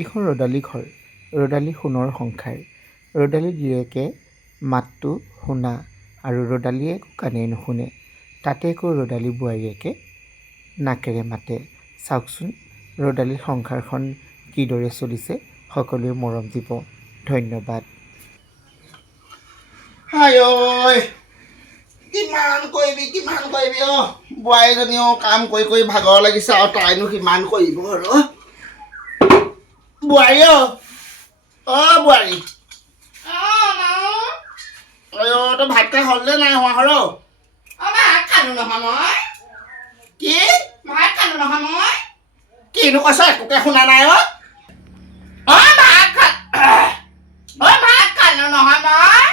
এইখন ৰ'দালি ঘৰ। ৰ'দালি সোণৰ সংসাৰ। ৰ'দালি গিৰিয়েকে মাতটো শুনা আৰু ৰ'দালিয়ে কাণেৰে নুশুনে। তাতে আকৌ ৰ'দালি বোৱাৰীয়েকে নাকেৰে মাতে। চাওকচোন ৰ'দালিৰ সংসাৰখন কিদৰে চলিছে। সকলোৱে মৰম দিব। ধন্যবাদ। হায় কিমান কৰিবি বোৱাৰীজনীও কাম কৰি ভাগৰ লাগিছে আৰু তাইনো কিমান কৰিব আৰু বোৱাৰী বোৱাৰী তই ভাত খাই হ'লনে নাই হোৱা হৰ ভাত খালো নহয় মই কি ভাত খালো নহয় মই কিনো কৈছ একোকে শুনা নাই ভাত খালো নহয় মই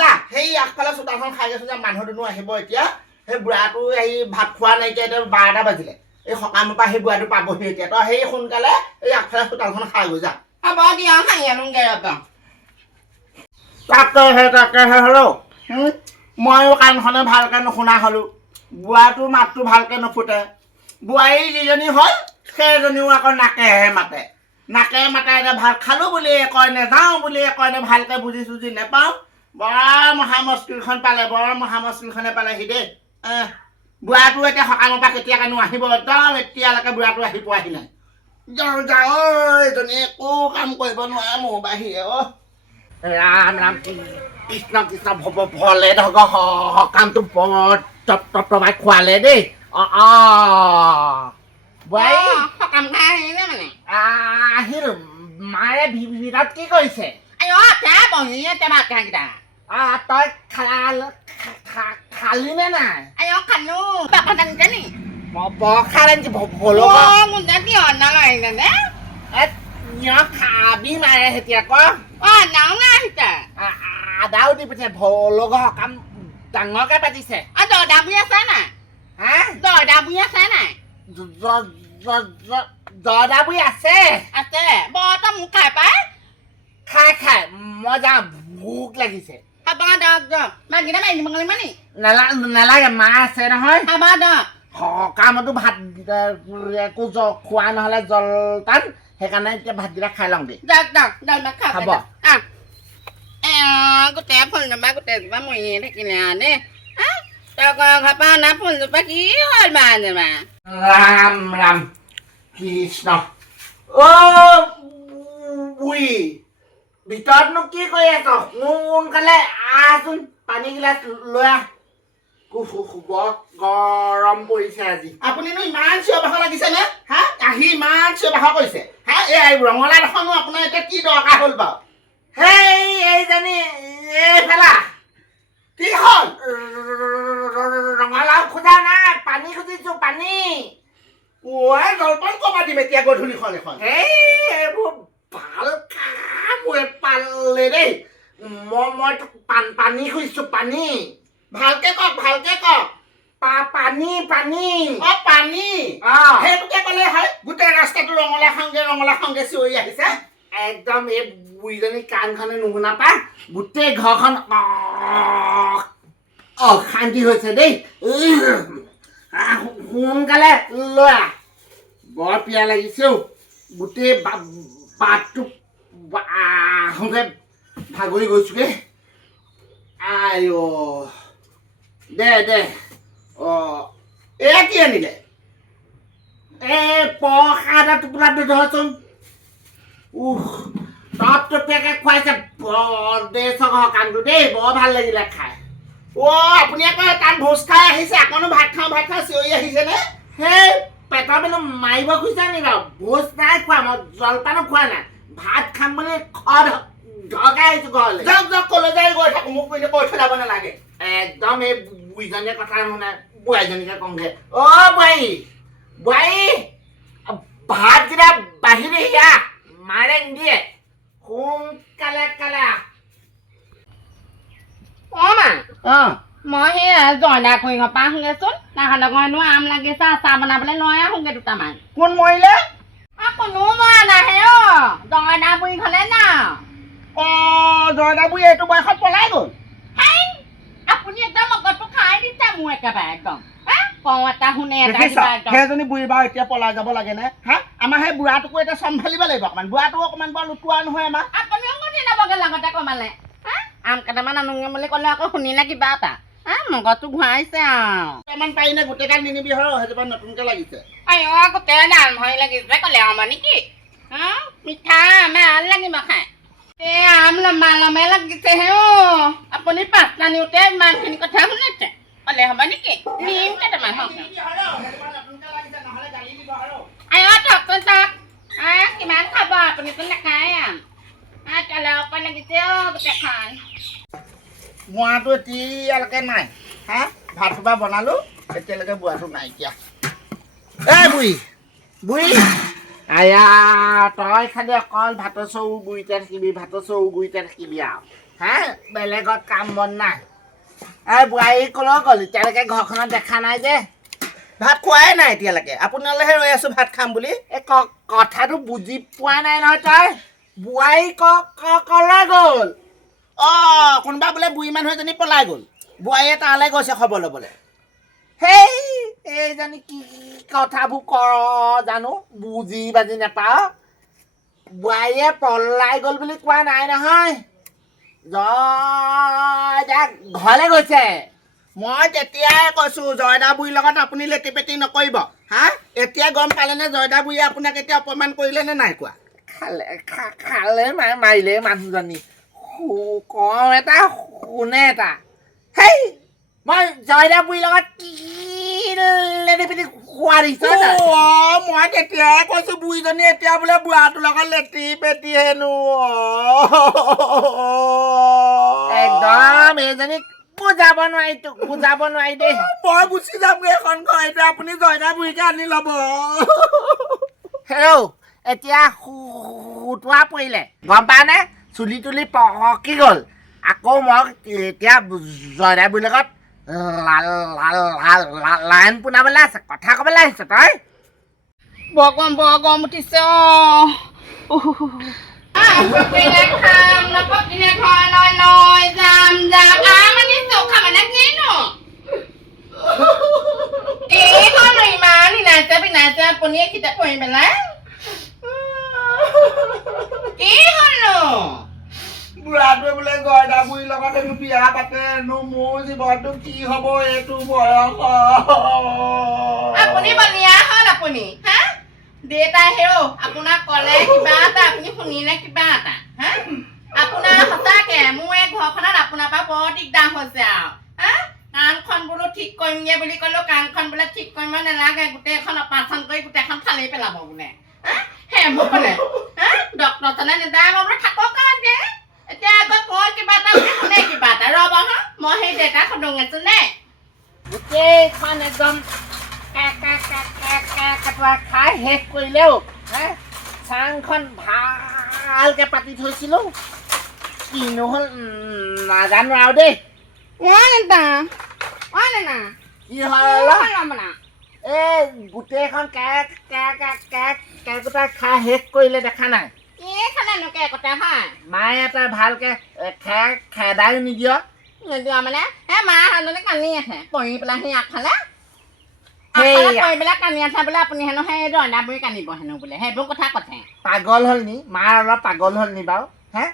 যা সেই আগফালে চোতালখন খাই গৈছো যে মানুহ দুনো আহিব এতিয়া সেই বুঢ়াটো আহি ভাত খোৱা নাইকিয়া এতিয়া 12টা বাজিলে এই সকামৰ পৰা সেই বুঢ়াটো পাবহি এতিয়া তই সেই সোনকালে এই আগফালে চোতালখন খাই গৈ যা হ'ব দিয়া খাই আনোগে ৰ'বা তাকেহে হলো ময়ো কাণখনে ভালকে নুশুনা হলো বুঢ়াটোৰ মাতটো ভালকে নুফুটে বোৱাৰী যিজনী হ'ল সেইজনীও আকৌ নাকেহে মাতে এতিয়া ভাত খালো বুলিয়ে কয় নেযাওঁ বুলিয়ে কয় নে ভালকে বুজি চুজি নেপাওঁ বৰ মহা মুস্কিলখন পালেহি দেই বুঢ়াটো এতিয়া সকামৰ পৰা কেতিয়াকানো আহিব একদম এতিয়ালৈকে বুঢ়াটো আহি পোৱাহি নাই যাওঁ এজনী একো কাম কৰিব নোৱাৰে মোৰ বাহিৰে ৰাম কৃষ্ণ ভলে ধৰক সকামটো তবাই খোৱালে দেই বোৱাৰী সকাম খাই আহিলে মানে আহিলো মায়ে ভিতৰত কি কৰিছে বহি এতিয়া ভাত খাইকেইটা তই খালি নে নাই খালো বাপা জানিছে নি খালে খাবি মাৰে এতিয়া আদাও দি পঠিয়াই ভলগ সকাম ডাঙৰকে পাতিছে দৰ্দা বুঢ়ী আছে নাই দৰ্দা বুঢ়ী আছে নাই দৰ্দা বুঢ়ী আছে বৰ মোক খাই পাই খাই মই যাওঁ ভোক লাগিছে নালাগে মা আছে নহয় সকামতো ভাত একো খোৱা নহ'লে জলপান সেইকাৰণে এতিয়া ভাতকেইটা খাই লওঁ দেই হ'ব গোটেই ফুলজোপা গোটেইজোপা মৰিয়ে থাকিলে দেই তই ঘৰৰ পৰা অনা ফুলজোপা কি হ'ল মা ৰাম কৃষ্ণ বুঢ়ী ভিতৰতনো কি কৰি আছ সোনকালে আহচোন পানী গিলাচ লৈ আহ গৰম পৰিছে আজি আপুনিনো ইমান চিঞৰ বাখৰ লাগিছে নে আহি ইমান চিঞৰ বাখৰ কৰিছে এই ৰঙালাও এখনো আপোনাৰ এতিয়া কি দৰকাৰ হ'ল বাৰু এইজনী এইফালা কি হ'ল ৰঙালাও খোজা নাই পানী খুজিছো পানী জলপান কমা দিম এতিয়া গধূলিখন এখন এইবোৰ ভাল কাম পালে দেই মই পানী খুজিছো পানী ভালকে কক পানী সেইটোকে ক'লে হয় গোটেই ৰাস্তাটো ৰঙালাও সংগে চিঞৰি আহিছে একদম এই বুঢ়ীজনী কাণখনে নুশুনা পায় গোটেই ঘৰখন অশান্তি হৈছে দেই সোনকালে লৈ আহ বৰ পিয়া লাগিছে গোটেই বাটটো আহোঁতে ভাগৰি গৈছোগে আই দে এয়া কি আনিলে প্ৰসাদ টোপোলাটো ধৰচোন তপতপীয়াকে খুৱাইছে সকামটো দেই বৰ ভাল লাগিলে খাই আপুনি আকৌ তাত ভোজ খাই আহিছে আকনো ভাত খাওঁ চিঞৰি আহিছে নে সেই পেটৰ পেলো মাৰিব খুজিছে নি বাৰু ভোজ নাই খোৱা মই জলপানো খোৱা নাই ভাত খাম বুলি ঢকাই আহিছো ঘৰলৈ যাওক কলৈ যাই গৈ থাকো মোক কৈ থৈ যাব নালাগে একদম এই বুঢ়ীজনীয়ে কথা নুশুনে বোৱাৰীজনীকে কওঁগে বোৱাৰী ভাতকেইটা বাহিৰে সিয়া মাৰে নিদিয়ে সোনকালে মই সেই জয়দা খুৰী ঘৰ পৰা আহোগেচোন তাহাঁতৰ ঘৰনো আম লাগিছে আচাৰ বনাবলৈ লৈ আহোগে দুটামান কোন মৰিলে কোনো মৰা নাহে জয়দা বুঢ়ী ঘৰলে না জয়দা বুঢ়ী এইটো বয়সত পলাই গ'ল আপুনি একদম মগজটো খাই দিছে মোৰ একেবাৰে একদম কওঁ এটা শুনে এটা সেইজনী বুঢ়ী বাৰু এতিয়া পলাই যাব লাগে নে আমাৰ সেই বুঢ়াটোকো এতিয়া চম্ভালিব লাগিব অকণমান বুঢ়াটো অকণমান বৰ লুটোৱা নহয় আমাৰ আপুনিও মোৰ দিনাবগে লগতে কমালে আম কেইটামান আনোগে বুলি ক'লে আকৌ শুনিলে কিবা এটা মগজটো ঘূৰাইছে আৰু অকণমান পাৰিনে গোটেইগাল নিনিবি হয় সেইজোপা নতুনকৈ লাগিছে আইঅ গোটেই ডাল ভৰি লাগিছে ক'লে হ'ব নেকি মিঠা ভাল লাগিব খাই আম লম্বা লম্বাই লাগিছে হে আপুনি পাঁচটা নিওঁতে ইমানখিনি কথা শুনিছে ক'লে হ'ব নেকি নিম কেইটামান হওক আইঅ থকচোন থক কিমান খাব আপুনিতো নাখায় আম তলৰ ওপৰত লাগিছে গোটেইখন বুঢ়াটো এতিয়ালৈকে নাই হা ভাত সোপা বনালোঁ এতিয়ালৈকে বুঢ়াটো নাইকিয়া এই বুঢ়ী বুঢ়ী আয়া তই খালি অকল ভাতৰ চৌ গুৰিতে থাকিবি ভাতৰ চৌ গুৰিতে থাকিবি আৰু হা বেলেগত কাম বন নাই এই বোৱাৰী ক'লৈ গ'ল এতিয়ালৈকে ঘৰখনত দেখা নাই যে ভাত খোৱাই নাই এতিয়ালৈকে আপোনালৈহে ৰৈ আছোঁ ভাত খাম বুলি এই কথাটো বুজি পোৱা নাই নহয় তই বোৱাৰী ক'লৈ গ'ল অঁ কোনোবা বোলে বুঢ়ী মানুহ এজনী পলাই গ'ল বোৱাৰীয়ে তালৈ গৈছে খবৰ ল'বলৈ সেই এইজনী কি কথাবোৰ কৰ জানো বুজি বাজি নাপাওঁ বোৱাৰীয়ে পলাই গ'ল বুলি কোৱা নাই নহয় জয়দা ঘৰলৈ গৈছে মই তেতিয়াই কৈছোঁ জয়দা বুঢ়ীৰ লগত আপুনি লেটি পেটি নকৰিব হা এতিয়া গম পালেনে জয়দা বুঢ়ীয়ে আপোনাক এতিয়া অপমান কৰিলে নে নাই কোৱা খালে মাৰিলে মানুহজনী কওঁ এটা শুনে এটা হেই মই জয়দা বুঢ়ীৰ লগত কি লেটি পেটি খোৱা দিছোঁ মই তেতিয়াই কৈছোঁ বুঢ়ীজনী এতিয়া বোলে বুঢ়াটোৰ লগত লেটি পেটি হেনো একদম এইজনীক বুজাব নোৱাৰি দেই মই গুচি যামগৈ এখন ঘৰ এতিয়া আপুনি জয়দা বুঢ়ীকে আনি ল'ব হেৰৌ এতিয়া সুতুৱা পৰিলে গম পানে চুলি তুলি পকি গ'ল আকৌ মই এতিয়া জয়দা বুঢ়ীৰ লগত লাইন পোনাবলৈ আছে কথা ক'বলৈ আহিছ তই বৰ গৰম উঠিছে খাম নপকিলে ঘৰলৈ লৈ যাম মানে চৌখা মানে কিনো এইখন ইমান বিনাইছে আপুনি কিতাপ পঢ়ি পেলাই কি হ'লনো বুঢ়াটোৱে বোলে জয়দা বুঢ়ীৰ লগত হেনো বিয়া পাতে হেনো মোৰ জীৱনটো কি হ'ব এইটো বয়স আপুনি বনিয়া হ'ল আপুনি হা দেউতাই হেও আপোনাক ক'লে কিবা এটা আপুনি শুনিলে কিবা এটা হা আপোনাৰ সঁচাকে মোৰ এই ঘৰখনত আপোনাৰ পৰা বৰ দিগদাৰ হৈছে আৰু হা কাণখন বোলো ঠিক কৰিমগে বুলি ক'লো কাণখন বোলে ঠিক কৰিব নালাগে গোটেইখন অপাৰেশ্যন কৰি গোটেইখন ফালি পেলাব বোলে সেইবোৰ ক'লে হা ডক্তৰজনে নেদায় মই বোলে থাকক কাৰণে এতিয়া আকৌ কয় কিবা এটা শুনে কিবা এটা ৰ'ব হা মই সেই দেউতাক সুধোং আছো নে গোটেইখন একদম খাই শেষ কৰিলেও চাংখন ভালকৈ পাতি থৈছিলোঁ কিনো হ'ল নাজানো আৰু দেই কি হ'ল এই গোটেইখন কেকোটা খাই শেষ কৰিলে দেখা নাই মায়ে এটা ভালকৈ খেদায়ো নিদিয় নিদিয়া মানে মা হাজনী কান্দি আছে পঢ়ি পেলাই সেই আগফালে কান্দি আছে বোলে আপুনি হেনো সেই জয়দা বুঢ়ী কান্দিব হেনো বোলে সেইবোৰ কথা কৈছে পাগল হ'ল নি মাৰ অলপ পাগল হ'ল নি বাৰু হে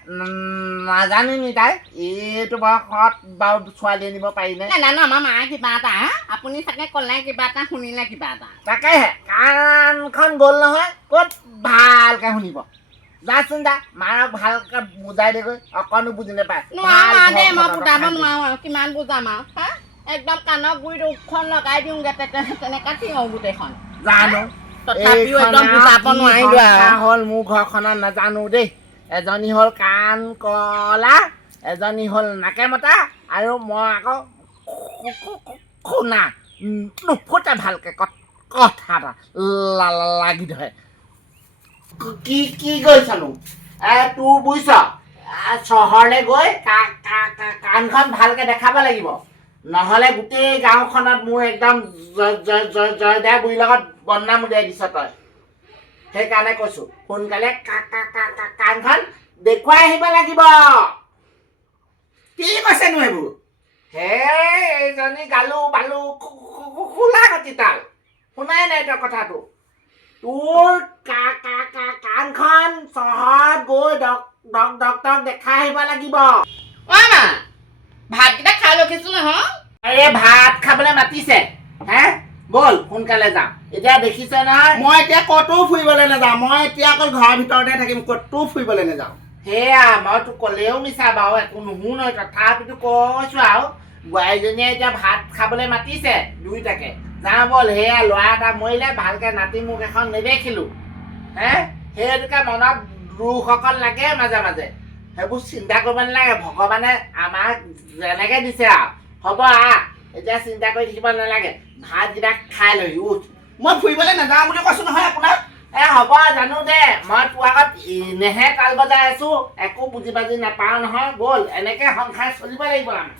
নাজানো নি তাই এইটো বয়সত বাৰু ছোৱালী আনিব পাৰিনে নাজানো আমাৰ মায়ে কিবা এটা আপুনি চাগে ক'লে কিবা এটা শুনিলে কিবা এটা তাকেহে কাণখন গ'ল নহয় ক'ত ভালকৈ শুনিব যাচোন যা মাৰক ভালকৈ বুজাই দেগৈ অকণো বুজি নাপায় নোৱাৰো দেই মই বুজাব নোৱাৰো আৰু কিমান বুজাম আৰু হা একদম কাণৰ গুৰিত উঠখন লগাই দিওঁগে তেনেকৈ থিয়ওঁ গোটেইখন জানো তথাপিও একদম বুজাব নোৱাৰিলো হ'ল মোৰ ঘৰখনত নাজানো দেই এজনী হ'ল কাণ কলা এজনী হ'ল নাকে মতা আৰু মই আকৌ শুনা নুফুটে ভালকৈ কথা এটা লাগি ধৰে কি গৈছানো তোৰ বুজিছ চহৰলৈ গৈ কাণখন ভালকৈ দেখাব লাগিব নহ'লে গোটেই গাঁওখনত মোৰ একদম জয়দা বুঢ়ীৰ লগত বদনাম উলিয়াই দিছ তই সেইকাৰণে কৈছোঁ সোনকালে কাণখন দেখুৱাই আহিব লাগিব কি কৈছেনো এইবোৰ এইজনী গালো বালো খোলা গতি তাল শুনাই নাই তই কথাটো তোৰ কাণখন চহৰত গৈ ডক্তৰক দেখাই আহিব লাগিব। অ' মা ভাতকেইটা খাই ৰখিছো নহয়। আৰে ভাত খাবলৈ মাতিছে হে ব'ল সোনকালে যাম। এতিয়া দেখিছে নহয় মই এতিয়া ক'তো ফুৰিবলৈ নাযাওঁ। মই এতিয়া অকল ঘৰৰ ভিতৰতে থাকিম, ক'তো ফুৰিবলৈ নাযাওঁ। সেয়া মই তোক ক'লেও মিছা বাৰু, একো নুশুন তথাপিতো কৈছো আৰু বোৱাৰীজনীয়ে এতিয়া ভাত খাবলৈ মাতিছে দুইটাকে। যাওঁ ব'ল। সেয়া ল'ৰা এটা মৰিলে, ভালকে নাতি মুখ এখন নেদেখিলো হে। সেইটোকে মনত দুখ অকল লাগে মাজে মাজে। সেইবোৰ চিন্তা কৰিব নালাগে, ভগৱানে আমাক যেনেকে দিছে আৰু হ'ব এতিয়া চিন্তা কৰি থাকিব নালাগে। ভাতকেইটা খাই লৈ উঠ। মই ফুৰিবলৈ নাযাওঁ বুলি কৈছো নহয় আপোনাক। হ'ব জানো দে, মই তোৰ আগত এনেহে তাল বজাই আছো, একো বুজি বাজি নাপাওঁ নহয়। ব'ল এনেকে সংসাৰ চলিব লাগিব আমাৰ।